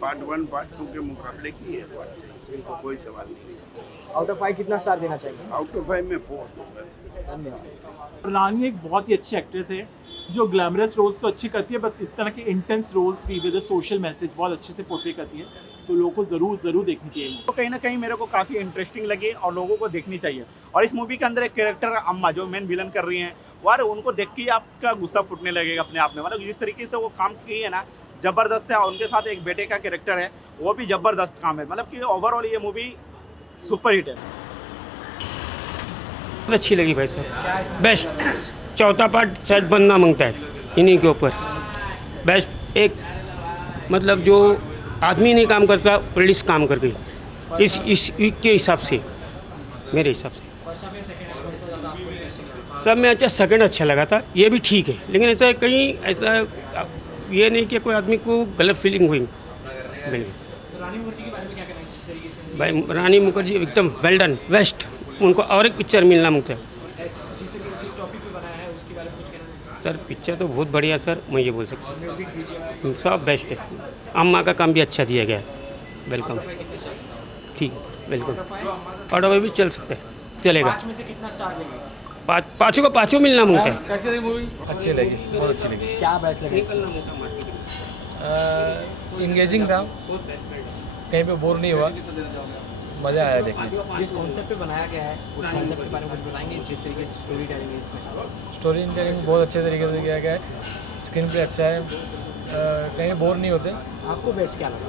Part 1 part 2 के मुकाबले की है बात, कोई सवाल नहीं। आउट ऑफ 5 कितना स्टार देना चाहिए? आउट ऑफ 5 में 4 दूंगा। धन्यवाद। रानी एक बहुत ही अच्छी एक्ट्रेस है जो ग्लैमरस रोल्स तो अच्छी करती है, बट इस तरह के इंटेंस रोल्स भी विद सोशल मैसेज बहुत अच्छे से पोर्ट्रे करती है, तो लोगों को ज़रूर देखनी चाहिए। तो कहीं ना कहीं मेरे को काफ़ी इंटरेस्टिंग लगी और लोगों को देखनी चाहिए। और इस मूवी के अंदर एक कैरेक्टर अम्मा जो मेन विलन कर रही हैं, वार उनको देख के ही आपका गुस्सा फूटने लगेगा अपने आप में। मतलब जिस तरीके से वो काम की है ना, ज़बरदस्त है। और उनके साथ एक बेटे का कैरेक्टर है, वो भी ज़बरदस्त काम है। मतलब कि ओवरऑल ये मूवी सुपर हिट है। बहुत अच्छी लगी भाई साहब, बेस्ट। चौथा पार्ट शायद बनना मांगता है इन्हीं के ऊपर, बेस्ट। एक मतलब जो आदमी नहीं काम करता, पुलिस काम कर गई इस वीक के हिसाब से, मेरे हिसाब से। सब में अच्छा, सेकंड अच्छा लगा था, ये भी ठीक है। लेकिन ऐसा कहीं ऐसा ये नहीं कि कोई आदमी को गलत फीलिंग हुई। भाई रानी मुखर्जी एकदम वेल डन, बेस्ट। उनको और एक पिक्चर मिलना मुझे सर। पिक्चर तो बहुत बढ़िया सर, मैं ये बोल सकता हूँ सब बेस्ट है। अम्मा का काम भी अच्छा दिया गया है। वेलकम, ठीक है सर, वेलकम। और भी चल सकते हैं, चलेगा। 5 में से कितना स्टार देंगे? पाँचों को पाँचों मिलना मुमकिन है। कैसी लगी मूवी? अच्छी लगी, बहुत अच्छी लगी। क्या बेस्ट लगी? इंगेजिंग था, कहीं पे बोर नहीं हुआ, मज़ा आया देखने। जिस कॉन्सेप्ट पे बनाया गया है उस कॉन्सेप्ट के बारे में कुछ बताएंगे? जिस तरीके से स्टोरी टेलिंग है इसमें, स्टोरी टेलिंग बहुत अच्छे तरीके से किया गया है, स्क्रीन प्ले अच्छा है, कहीं बोर नहीं होते। आपको बेस्ट क्या लगा?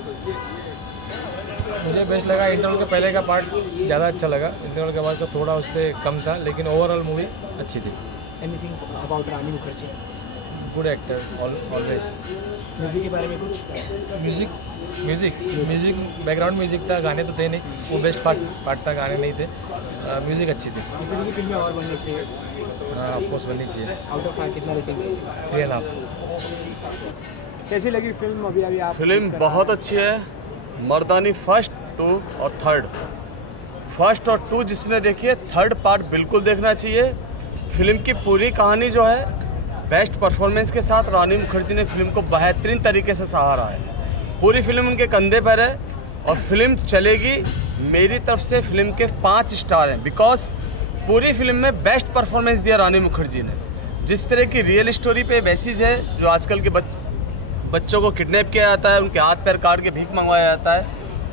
मुझे बेस्ट लगा इंटरवल के पहले का पार्ट ज़्यादा अच्छा लगा, इंटरवल के बाद का थोड़ा उससे कम था, लेकिन ओवरऑल मूवी अच्छी थी। Anything about Rani Mukherjee? Good actor always. Music के बारे में कुछ? म्यूजिक बैकग्राउंड म्यूजिक था, गाने तो थे नहीं, वो बेस्ट पार्ट था, गाने नहीं थे। म्यूजिक अच्छी थी। इस तरह की फिल्में और बननी चाहिए। ऑफकोर्स बननी चाहिए। आउट ऑफ 5 कितना रेटिंग? 3.5। कैसी लगी फिल्म? अभी आप फिल्म बहुत अच्छी है। मर्दानी फर्स्ट 2 और थर्ड, फर्स्ट और 2 जिसने देखी है, थर्ड पार्ट बिल्कुल देखना चाहिए। फिल्म की पूरी कहानी जो है, बेस्ट परफॉर्मेंस के साथ रानी मुखर्जी ने फिल्म को बेहतरीन तरीके से सहारा है। पूरी फिल्म उनके कंधे पर है और फिल्म चलेगी। मेरी तरफ से फिल्म के 5 स्टार हैं, बिकॉज पूरी फिल्म में बेस्ट परफॉर्मेंस दिया रानी मुखर्जी ने। जिस तरह की रियल स्टोरी पे बेसिस है, जो आजकल के बच्चों को किडनैप किया जाता है, उनके हाथ पैर काट के भीख मंगवाया जाता है,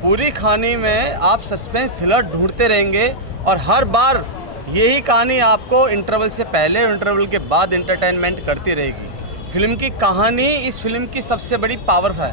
पूरी कहानी में आप सस्पेंस थ्रिलर ढूंढते रहेंगे। और हर बार यही कहानी आपको इंटरवल से पहले और इंटरवल के बाद एंटरटेनमेंट करती रहेगी। फिल्म की कहानी इस फिल्म की सबसे बड़ी पावर है।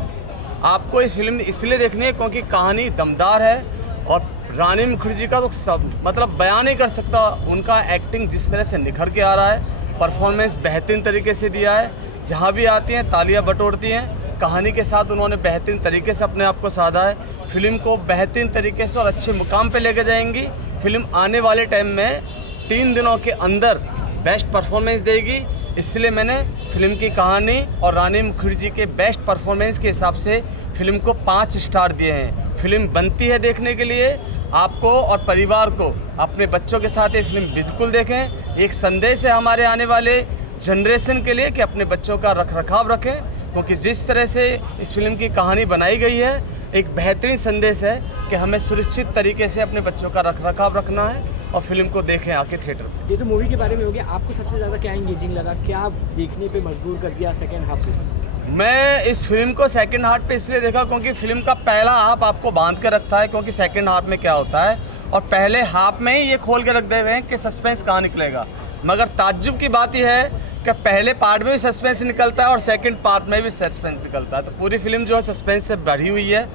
आपको ये फिल्म इसलिए देखनी है क्योंकि कहानी दमदार है। और रानी मुखर्जी का तो सब मतलब बयान नहीं कर सकता, उनका एक्टिंग जिस तरह से निखर के आ रहा है, परफॉर्मेंस बेहतरीन तरीके से दिया है। जहाँ भी आती हैं तालियां बटोरती हैं। कहानी के साथ उन्होंने बेहतरीन तरीके से अपने आप को साधा है। फिल्म को बेहतरीन तरीके से और अच्छे मुकाम पे लेके जाएंगी। फिल्म आने वाले टाइम में 3 दिनों के अंदर बेस्ट परफॉर्मेंस देगी। इसलिए मैंने फिल्म की कहानी और रानी मुखर्जी के बेस्ट परफॉर्मेंस के हिसाब से फिल्म को 5 स्टार दिए हैं। फिल्म बनती है देखने के लिए। आपको और परिवार को, अपने बच्चों के साथ ये फिल्म बिल्कुल देखें। एक संदेश है हमारे आने वाले जनरेशन के लिए कि अपने बच्चों का रखरखाव रखें, क्योंकि जिस तरह से इस फिल्म की कहानी बनाई गई है, एक बेहतरीन संदेश है कि हमें सुरक्षित तरीके से अपने बच्चों का रखरखाव रखना है और फिल्म को देखें आके थिएटर में। ये तो मूवी के बारे में हो गया। आपको सबसे ज़्यादा क्या एंगेजिंग लगा? क्या देखने पे मजबूर कर दिया सेकेंड हाफ में? मैं इस फिल्म को सेकंड हाफ पे इसलिए देखा क्योंकि फिल्म का पहला हाफ आपको बांध के रखता है, क्योंकि सेकंड हाफ में क्या होता है, और पहले हाफ में ही ये खोल के रख देते हैं कि सस्पेंस कहाँ निकलेगा। मगर ताज्जुब की बात यह है कि पहले पार्ट में भी सस्पेंस निकलता है और सेकंड पार्ट में भी सस्पेंस निकलता है। तो पूरी फिल्म जो है सस्पेंस से भरी हुई है।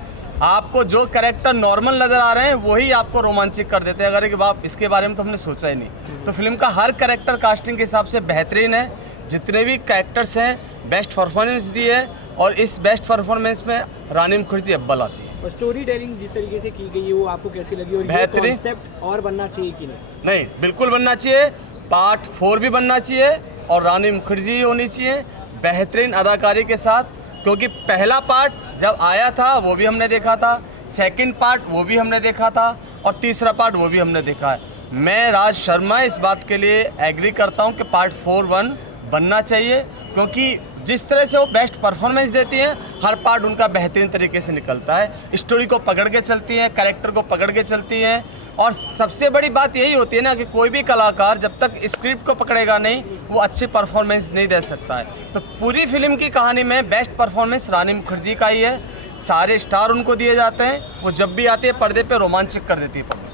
आपको जो कैरेक्टर नॉर्मल नज़र आ रहे हैं वही आपको रोमांचित कर देते हैं। अगर कि बाप इसके बारे में तो हमने सोचा ही नहीं। तो फिल्म का हर कैरेक्टर कास्टिंग के हिसाब से बेहतरीन है। जितने भी कैरेक्टर्स हैं बेस्ट परफॉर्मेंस दी है और इस बेस्ट परफॉर्मेंस में रानी मुखर्जी अव्वल आती है। और स्टोरी टेलिंग जिस तरीके से की गई है वो आपको कैसी लगी? और बेहतरीन। कॉन्सेप्ट और बनना चाहिए कि नहीं? नहीं, बिल्कुल बनना चाहिए। पार्ट 4 भी बनना चाहिए और रानी मुखर्जी होनी चाहिए बेहतरीन अदाकारी के साथ, क्योंकि पहला पार्ट जब आया था वो भी हमने देखा था, सेकंड पार्ट वो भी हमने देखा था और तीसरा पार्ट वो भी हमने देखा है। मैं राज शर्मा इस बात के लिए एग्री करता हूं कि पार्ट 4 1 बनना चाहिए, क्योंकि जिस तरह से वो बेस्ट परफॉर्मेंस देती हैं, हर पार्ट उनका बेहतरीन तरीके से निकलता है। स्टोरी को पकड़ के चलती हैं, कैरेक्टर को पकड़ के चलती हैं, और सबसे बड़ी बात यही होती है ना कि कोई भी कलाकार जब तक स्क्रिप्ट को पकड़ेगा नहीं, वो अच्छी परफॉर्मेंस नहीं दे सकता है। तो पूरी फिल्म की कहानी में बेस्ट परफॉर्मेंस रानी मुखर्जी का ही है। सारे स्टार उनको दिए जाते हैं, वो जब भी आती है पर्दे पे रोमांचक कर देती है public.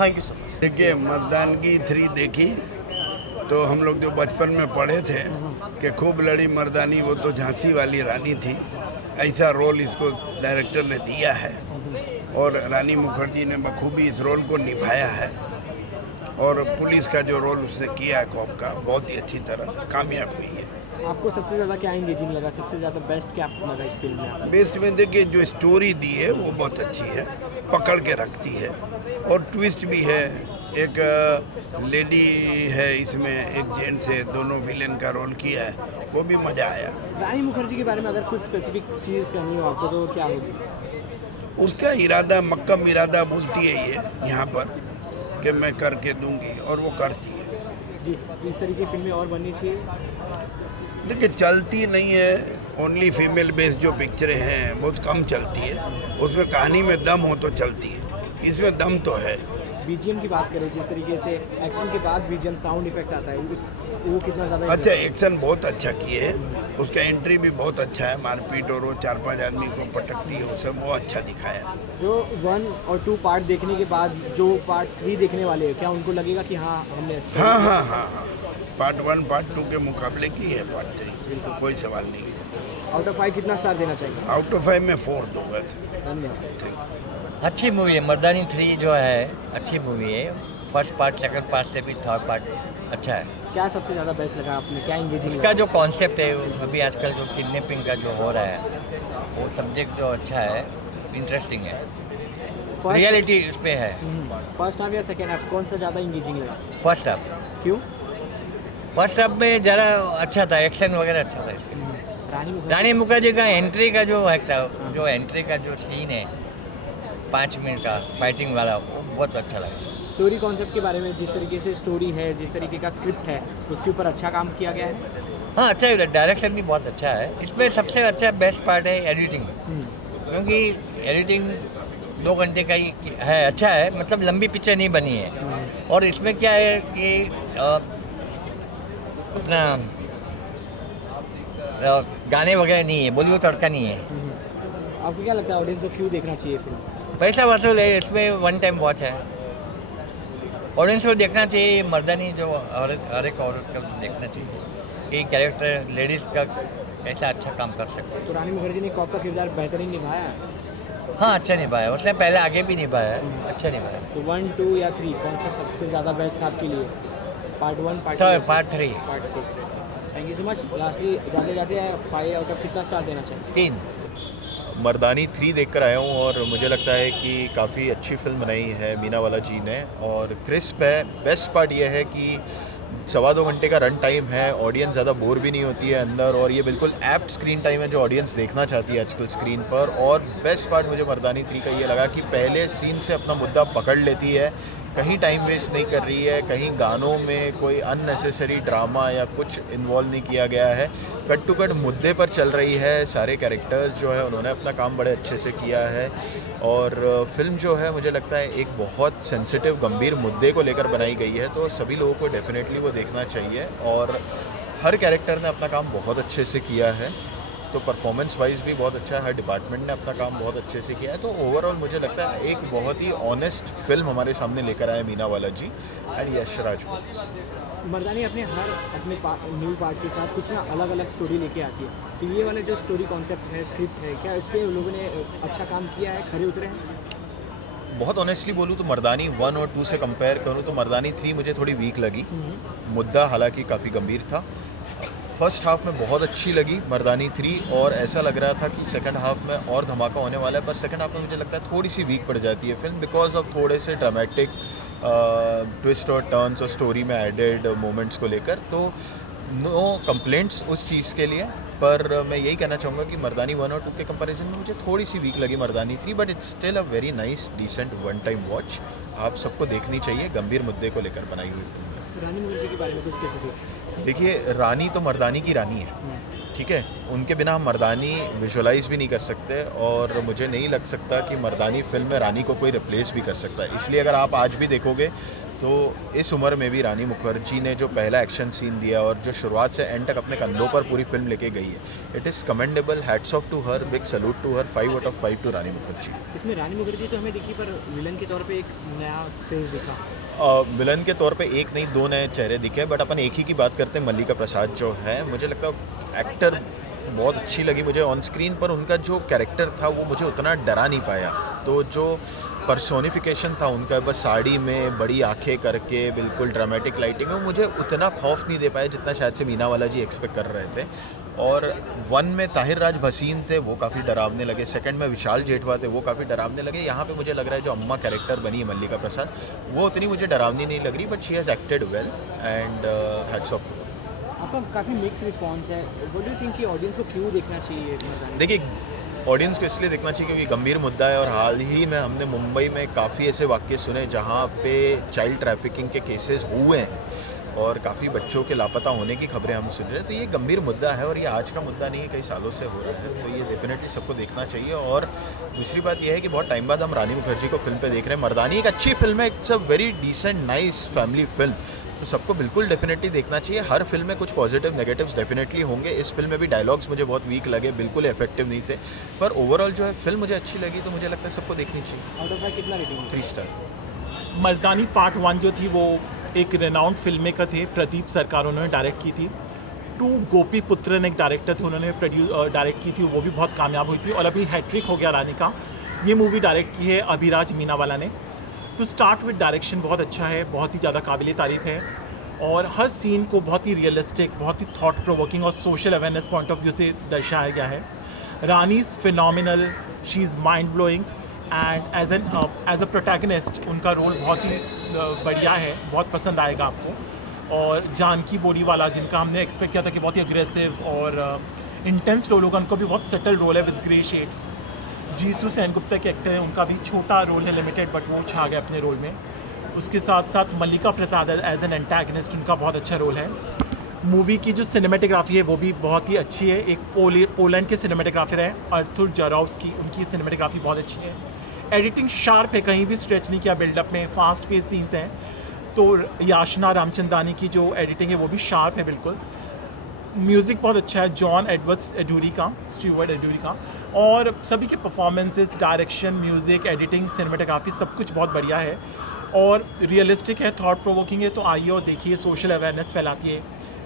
Thank you so much. देखिए, मर्दानगी 3 देखी तो हम लोग जो बचपन में पढ़े थे कि खूब लड़ी मर्दानी, वो तो झांसी वाली रानी थी। ऐसा रोल इसको डायरेक्टर ने दिया है और रानी मुखर्जी ने बखूबी इस रोल को निभाया है। और पुलिस का जो रोल उसने किया है कॉप का, बहुत ही अच्छी तरह कामयाब हुई है। आपको सबसे ज़्यादा क्या एंगेजिंग लगा, सबसे ज़्यादा बेस्ट क्या लगा इस फिल्म में? बेस्ट में देखिए, जो स्टोरी दी है वो बहुत अच्छी है, पकड़ के रखती है, और ट्विस्ट भी है। एक लेडी है इसमें, एक जेंट्स है, दोनों विलेन का रोल किया है, वो भी मज़ा आया। रानी मुखर्जी के बारे में अगर कुछ स्पेसिफिक चीज़ कहनी हो आपको तो क्या होगी? उसका इरादा, मक्कम इरादा बोलती है ये यहाँ पर कि मैं करके दूंगी, और वो करती है। जी, इस तरीके की फिल्में और बननी चाहिए। देखिए, चलती नहीं है, ओनली फीमेल बेस्ड जो पिक्चरें हैं बहुत कम चलती है। उसमें कहानी में दम हो तो चलती है, इसमें दम तो है। बीजीएम की बात करें, जिस तरीके से एक्शन के बाद बीजीएम साउंड इफेक्ट आता है, वो कितना ज़्यादा अच्छा, एक्शन बहुत अच्छा किए है, उसका एंट्री भी बहुत अच्छा है, मारपीट और वो 4-5 आदमी को पटकती है, वो सब वो अच्छा दिखाया। जो 1 और 2 पार्ट देखने के बाद जो पार्ट 3 देखने वाले हैं, क्या उनको लगेगा कि हाँ हमने हाँ, पार्ट 1 पार्ट 2 के मुकाबले की है पार्ट 3, कोई सवाल नहीं है। आउट ऑफ 5 कितना स्टार देना चाहिए? आउट ऑफ 5 में 4 दूंगा। धन्यवाद। अच्छी मूवी है मर्दानी 3 जो है, अच्छी मूवी है। फर्स्ट पार्ट, सेकंड पार्ट से भी थर्ड पार्ट अच्छा है। क्या सबसे ज़्यादा बेस्ट लगा आपने, क्या एंगेजिंग इसका जो कॉन्सेप्ट है, अभी आजकल जो किडनैपिंग का जो हो रहा है, वो सब्जेक्ट जो अच्छा है, इंटरेस्टिंग है, रियलिटी इसमें है। फर्स्ट हाफ या सेकेंड हाफ, कौन सा ज़्यादा एंगेजिंग लगा? First half. क्यों? फर्स्ट हाफ में ज़रा अच्छा था, एक्शन वगैरह अच्छा था इसके। रानी मुखर्जी का एंट्री का जो है, जो एंट्री का जो सीन है 5 मिनट का फाइटिंग वाला, वो बहुत अच्छा लगा। स्टोरी कॉन्सेप्ट के बारे में, जिस तरीके से स्टोरी है, जिस तरीके का स्क्रिप्ट है, उसके ऊपर अच्छा काम किया गया है। हाँ, अच्छा है, डायरेक्शन भी बहुत अच्छा है। इसमें सबसे अच्छा बेस्ट पार्ट है एडिटिंग, क्योंकि एडिटिंग 2 घंटे का ही है, अच्छा है, मतलब लंबी पिक्चर नहीं बनी है। और इसमें क्या है कि अपना गाने वगैरह नहीं है, बॉलीवुड तड़का नहीं है। आपको क्या लगता है ऑडियंस को क्यों देखना चाहिए फिल्म? पैसा वसूल है, इसमें 1 टाइम वॉच है। ऑडियंस को देखना चाहिए, मर्दानी जो औरत, हर एक औरत का देखना चाहिए। ये कैरेक्टर लेडीज़ का ऐसा अच्छा काम कर सकते हैं। तो रानी मुखर्जी ने कॉप का किरदार बेहतरीन निभाया है। हाँ, अच्छा निभाया, उसने पहले आगे भी निभाया है, अच्छा निभाया। तो 1, 2 या 3 कौन सा सबसे ज़्यादा बेस्ट था आपके लिए? Part 1, part 3। Thank you so much. Lastly जाते जाते 5 आउट ऑफ कितना स्टार देना चाहिए? 3। मर्दानी 3 देख कर आया हूँ और मुझे लगता है कि काफ़ी अच्छी फिल्म बनाई है मीनावाला जी ने, और क्रिस्प है। बेस्ट पार्ट ये है कि 2.25 घंटे का रन टाइम है, ऑडियंस ज़्यादा बोर भी नहीं होती है अंदर, और ये बिल्कुल एप्ट स्क्रीन टाइम है जो ऑडियंस देखना चाहती है आजकल स्क्रीन पर। और बेस्ट पार्ट मुझे मर्दानी 3 का ये लगा कि पहले सीन से अपना मुद्दा पकड़ लेती है, कहीं टाइम वेस्ट नहीं कर रही है, कहीं गानों में कोई अननेसेसरी ड्रामा या कुछ इन्वॉल्व नहीं किया गया है, कट टू कट मुद्दे पर चल रही है। सारे कैरेक्टर्स जो है उन्होंने अपना काम बड़े अच्छे से किया है, और फिल्म जो है मुझे लगता है एक बहुत सेंसिटिव गंभीर मुद्दे को लेकर बनाई गई है, तो सभी लोगों को डेफिनेटली वो देखना चाहिए। और हर कैरेक्टर ने अपना काम बहुत अच्छे से किया है, तो परफॉर्मेंस वाइज भी बहुत अच्छा है, हर डिपार्टमेंट ने अपना काम बहुत अच्छे से किया है। तो ओवरऑल मुझे लगता है एक बहुत ही ऑनेस्ट फिल्म हमारे सामने लेकर आए मीनावाला जी एंड यश राज। मर्दानी अपने न्यू पार्ट के साथ कुछ ना अलग अलग स्टोरी लेके आती है, तो ये वाले जो स्टोरी कॉन्सेप्ट है, स्क्रिप्ट है, क्या इस पर लोगों ने अच्छा काम किया है, खरे उतरे हैं? बहुत ऑनेस्टली बोलूँ तो मर्दानी 1 और 2 से कंपेयर करूँ तो मर्दानी 3 मुझे थोड़ी वीक लगी। मुद्दा हालांकि काफ़ी गंभीर था। फर्स्ट हाफ में बहुत अच्छी लगी मर्दानी 3, और ऐसा लग रहा था कि सेकंड हाफ में और धमाका होने वाला है, पर सेकंड हाफ में मुझे लगता है थोड़ी सी वीक पड़ जाती है फिल्म, बिकॉज ऑफ थोड़े से ड्रामेटिक ट्विस्ट और टर्न्स और स्टोरी में एडेड मोमेंट्स को लेकर। तो नो कंप्लेंट्स उस चीज़ के लिए, पर मैं यही कहना चाहूँगा कि मर्दानी 1 और 2 के कंपैरिजन में मुझे थोड़ी सी वीक लगी Mardaani 3, but it's still a very nice decent 1 time watch. आप सबको देखनी चाहिए, गंभीर मुद्दे को लेकर बनाई हुई फिल्म है। रानी मुखर्जी के बारे में कुछ कैसे? देखिए, रानी तो मर्दानी की रानी है, ठीक है, उनके बिना हम मर्दानी विजुअलाइज भी नहीं कर सकते और मुझे नहीं लग सकता कि मर्दानी फिल्म में रानी को कोई रिप्लेस भी कर सकता है। इसलिए अगर आप आज भी देखोगे तो इस उम्र में भी रानी मुखर्जी ने जो पहला एक्शन सीन दिया और जो शुरुआत से एंड तक अपने कंधों पर पूरी फिल्म लेके गई है, it is commendable, hats off to her, big salute to her, 5 out of 5 to Rani Mukherjee. इसमें रानी मुखर्जी तो हमें दिखी, पर विलन के तौर पे एक नया फेस दिखा। विलन के तौर पे एक नहीं 2 नए चेहरे दिखे, बट अपन एक ही की बात करते हैं। मल्लिका प्रसाद जो है, मुझे लगता है एक्टर बहुत अच्छी लगी मुझे ऑन स्क्रीन, पर उनका जो कैरेक्टर था वो मुझे उतना डरा नहीं पाया। तो जो पर्सोनिफिकेशन था उनका, बस साड़ी में बड़ी आंखें करके बिल्कुल ड्रामेटिक लाइटिंग में, मुझे उतना खौफ नहीं दे पाया जितना शायद से मीना वाला जी एक्सपेक्ट कर रहे थे। और 1 में ताहिर राज भसीन थे, वो काफ़ी डरावने लगे। सेकंड में विशाल जेठवा थे, वो काफ़ी डरावने लगे। यहाँ पे मुझे लग रहा है जो अम्मा कैरेक्टर बनी है मल्लिका प्रसाद, वो उतनी मुझे डरावनी नहीं लग रही, but she has acted well and hats off. आपका काफ़ी मिक्स रिस्पॉन्स है, व्हाट डू यू थिंक कि ऑडियंस को क्यों देखना चाहिए? देखिए, ऑडियंस को इसलिए देखना चाहिए क्योंकि गंभीर मुद्दा है और हाल ही में हमने मुंबई में काफ़ी ऐसे वाक़ये सुने जहाँ पे चाइल्ड ट्रैफिकिंग के केसेस हुए हैं और काफ़ी बच्चों के लापता होने की खबरें हम सुन रहे हैं। तो ये गंभीर मुद्दा है और ये आज का मुद्दा नहीं है, कई सालों से हो रहा है। तो ये डेफिनेटली सबको देखना चाहिए। और दूसरी बात यह है कि बहुत टाइम बाद हम रानी मुखर्जी को फिल्म पे देख रहे हैं। मर्दानी एक अच्छी फिल्म है, it's a very decent nice family film, तो सबको बिल्कुल डेफिनेटली देखना चाहिए। हर फिल्म में कुछ पॉजिटिव नेगेटिव्स डेफिनेटली होंगे। इस फिल्म में भी डायलॉग्स मुझे बहुत वीक लगे, बिल्कुल इफेक्टिव नहीं थे, पर ओवरऑल जो है फिल्म मुझे अच्छी लगी, तो मुझे लगता है सबको देखनी चाहिए। आउट ऑफ 5 कितना रेटिंग? 3 स्टार। मर्दानी पार्ट 1 जो थी वो एक रेनाउंड फिल्म मेकर थे, प्रदीप सरकार, उन्होंने डायरेक्ट की थी। 2 गोपी पुत्रन एक डायरेक्टर थे, उन्होंने डायरेक्ट की थी, वो भी बहुत कामयाब हुई थी और अभी हैट्रिक हो गया रानी का। ये मूवी डायरेक्ट की है अभिराज मीनावाला ने। टू स्टार्ट विद डायरेक्शन बहुत अच्छा है, बहुत ही ज़्यादा काबिल तारीफ़ है और हर सीन को बहुत ही रियलिस्टिक, बहुत ही थॉट प्रोवोकिंग और social awareness point of view से दर्शाया गया है। Rani is phenomenal, she is mind blowing and as a protagonist उनका रोल बहुत ही बढ़िया है, बहुत पसंद आएगा आपको। और जानकी बोरीवाला, जिनका हमने एक्सपेक्ट किया था कि बहुत ही अग्रेसिव और इंटेंस रोल होगा, उनको भी बहुत सटल रोल है with grey shades. Jisshu Sengupta के एक्टर हैं, उनका भी छोटा रोल है, लिमिटेड, बट वो छा गया अपने रोल में। उसके साथ साथ मल्लिका प्रसाद एज एन एंटागनिस्ट, उनका बहुत अच्छा रोल है। मूवी की जो सिनेमेटोग्राफी है वो भी बहुत ही अच्छी है। एक पोलैंड के सिनेमेटोग्राफर है अर्थुर जराउस्की, उनकी सिनेमेटोग्राफी बहुत अच्छी है। एडिटिंग शार्प है, कहीं भी स्ट्रेच नहीं किया, बिल्डअप में फास्ट पेस सीन्स हैं। तो याशना रामचंदानी की जो एडिटिंग है वो भी शार्प है बिल्कुल। म्यूज़िक बहुत अच्छा है जॉन एडवर्ड्स एडूरी का, स्टीवर्ट एडूरी का, और सभी के performances, direction, music, editing, cinematography सब कुछ बहुत बढ़िया है और रियलिस्टिक है, थॉट प्रोवोकिंग है। तो आइए और देखिए, सोशल अवेयरनेस फैलाती है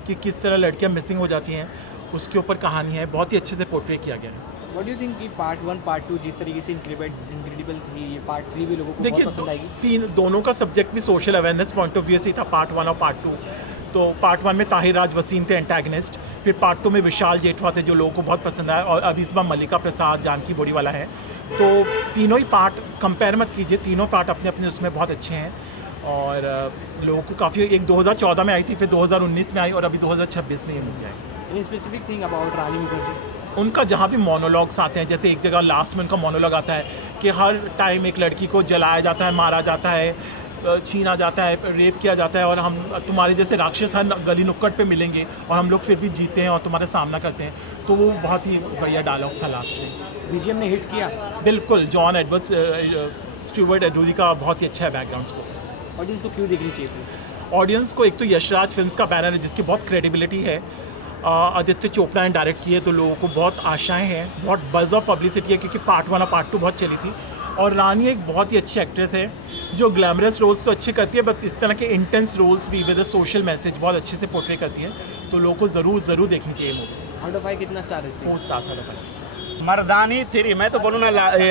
कि किस तरह लड़कियां मिसिंग हो जाती हैं, उसके ऊपर कहानी है, बहुत ही अच्छे से पोर्ट्रे किया गया है। व्हाट डू यू थिंक कि पार्ट 1 पार्ट 2 जिस तरीके से इनक्रेडिबल थी, ये पार्ट 3 भी लोगों को बहुत पसंद आएगी? दोनों का सब्जेक्ट भी social awareness point of view से ही था, पार्ट 1 और पार्ट 2। तो पार्ट 1 में ताहिर राज वसीम थे एंटागनिस्ट, फिर पार्ट 2 में विशाल जेठवा थे जो लोगों को बहुत पसंद आया, और अभी इस बार मल्लिका प्रसाद, जानकी बोरीवाला है। तो तीनों ही पार्ट कंपेयर मत कीजिए, तीनों पार्ट अपने अपने उसमें बहुत अच्छे हैं और लोगों को काफ़ी, एक 2014 में आई थी, फिर 2019 में आई और अभी 2026 में ये मूवी आई। Any specific thing about Rani Mukherjee? उनका जहाँ भी मोनोलॉग्स आते हैं, जैसे एक जगह लास्ट में उनका मोनोलॉग आता है कि हर टाइम एक लड़की को जलाया जाता है, मारा जाता है, छीना जाता है, रेप किया जाता है और हम तुम्हारे जैसे राक्षस हर गली नुक्कड़ पे मिलेंगे और हम लोग फिर भी जीते हैं और तुम्हारा सामना करते हैं। तो वो बहुत ही बढ़िया डायलॉग था लास्ट में। बीजीएम ने हिट किया बिल्कुल, जॉन एडवर्ड्स स्टीवर्ट एडूरी का बहुत ही अच्छा है बैकग्राउंड को। ऑडियंस को क्यों देखनी चाहिए? ऑडियंस को एक तो यशराज फिल्म्स का बैनर है जिसकी बहुत क्रेडिबिलिटी है, आदित्य चोपड़ा ने डायरेक्ट किए, तो लोगों को बहुत आशाएं हैं, बहुत बज़ ऑफ पब्लिसिटी है क्योंकि पार्ट 1 और पार्ट 2 बहुत चली थी। और रानी एक बहुत ही अच्छी एक्ट्रेस है जो ग्लैमरस रोल्स तो अच्छे करती है, बट इस तरह के इंटेंस रोल्स भी विद अ सोशल मैसेज बहुत अच्छे से पोर्ट्रे करती है। तो लोगों को ज़रूर देखनी चाहिए मूवी। आउट ऑफ 5 कितना स्टार है? 4 स्टार्स आउट ऑफ 5। मर्दानी 3, मैं तो बोलूँ ना,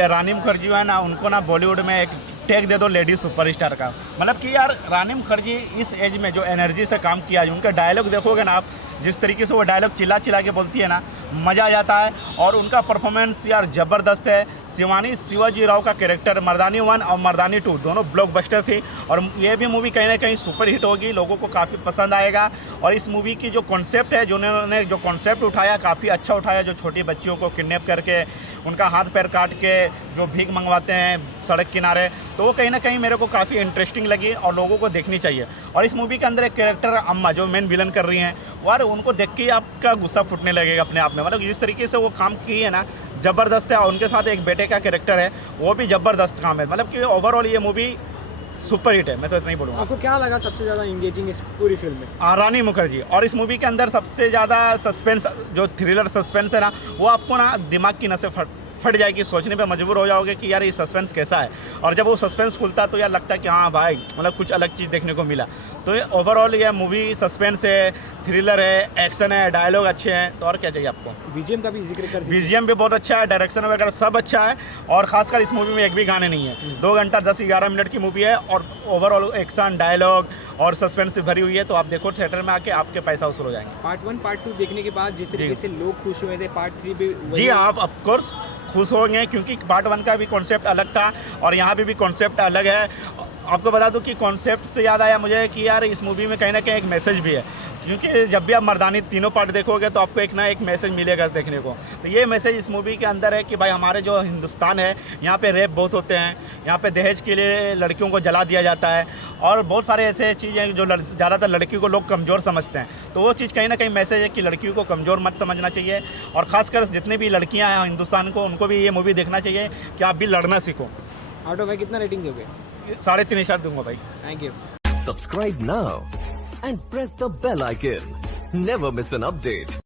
रानी मुखर्जी है ना, उनको ना बॉलीवुड में एक टैग दे दो लेडी सुपरस्टार का। मतलब कि यार रानी मुखर्जी इस एज में जो एनर्जी से काम किया है, उनका डायलॉग देखोगे ना आप, जिस तरीके से वो डायलॉग चिल्ला के बोलती है ना, मज़ा आ जाता है। और उनका परफॉर्मेंस यार ज़बरदस्त है। शिवानी शिवाजी राव का कैरेक्टर मर्दानी 1 और मर्दानी 2 दोनों ब्लॉकबस्टर थी और ये भी मूवी कहीं ना कहीं सुपर हिट होगी, लोगों को काफ़ी पसंद आएगा। और इस मूवी की जो कॉन्सेप्ट है, जो उन्होंने जो कॉन्सेप्ट उठाया, काफ़ी अच्छा उठाया, जो छोटी बच्चियों को किडनैप करके उनका हाथ पैर काट के जो भीख मंगवाते हैं सड़क किनारे, तो वो कहीं ना कहीं मेरे को काफ़ी इंटरेस्टिंग लगी और लोगों को देखनी चाहिए। और इस मूवी के अंदर एक कैरेक्टर अम्मा जो मेन विलन कर रही हैं, और उनको देख के आपका गुस्सा फूटने लगेगा अपने आप में। मतलब जिस तरीके से वो काम की है ना, ज़बरदस्त है। और उनके साथ एक बेटे का कैरेक्टर है, वो भी ज़बरदस्त काम है। मतलब कि ओवरऑल ये मूवी सुपर हिट है, मैं तो इतना ही बोलूँगा। आपको क्या लगा सबसे ज़्यादा इंगेजिंग इस पूरी फिल्म में? रानी मुखर्जी। और इस मूवी के अंदर सबसे ज़्यादा सस्पेंस, जो थ्रिलर सस्पेंस है ना, वो आपको ना दिमाग की नसें फट जाएगी, सोचने पे मजबूर हो जाओगे कि यार ये सस्पेंस कैसा है। और जब वो सस्पेंस खुलता है तो यार लगता है कि हाँ भाई, मतलब कुछ अलग चीज़ देखने को मिला। तो ये ओवरऑल ये मूवी सस्पेंस है, थ्रिलर है, एक्शन है, डायलॉग अच्छे हैं, तो और क्या चाहिए आपको। बीजीएम का भी जिक्र कर दीजिए। बीजीएम भी बहुत अच्छा है, डायरेक्शन वगैरह सब अच्छा है। और खासकर इस मूवी में एक भी गाने नहीं है। 2 घंटा 10-11 मिनट की मूवी है और ओवरऑल एक्शन, डायलॉग और सस्पेंस से भरी हुई है। तो आप देखो थिएटर में आके, आपके पैसा वसूल हो जाएंगे। पार्ट 1 पार्ट 2 देखने के बाद जिस तरीके से लोग खुश हुए थे, पार्ट 3 भी जी आप ऑफकोर्स खुश होंगे, क्योंकि पार्ट 1 का भी कॉन्सेप्ट अलग था और यहाँ पे भी कॉन्सेप्ट अलग है। आपको बता दूं कि कॉन्सेप्ट से याद आया मुझे कि यार इस मूवी में कहीं ना कहीं एक मैसेज भी है, क्योंकि जब भी आप मर्दानी तीनों पार्ट देखोगे तो आपको एक ना एक मैसेज मिलेगा देखने को। तो ये मैसेज इस मूवी के अंदर है कि भाई हमारे जो हिंदुस्तान है, यहाँ पे रेप बहुत होते हैं, यहाँ पे दहेज के लिए लड़कियों को जला दिया जाता है और बहुत सारे ऐसे चीज़ें हैं जो ज़्यादातर लड़की को लोग कमज़ोर समझते हैं। तो वो चीज़ कहीं ना कहीं मैसेज है कि लड़कियों को कमज़ोर मत समझना चाहिए। और ख़ासकर जितनी भी लड़कियाँ हैं हिंदुस्तान को, उनको भी ये मूवी देखना चाहिए कि आप भी लड़ना सीखो। आउट ऑफ 5 कितना रेटिंग दोगे? 3.5 स्टार दूंगा भाई। Thank you. Subscribe now and press the bell icon. Never miss an update.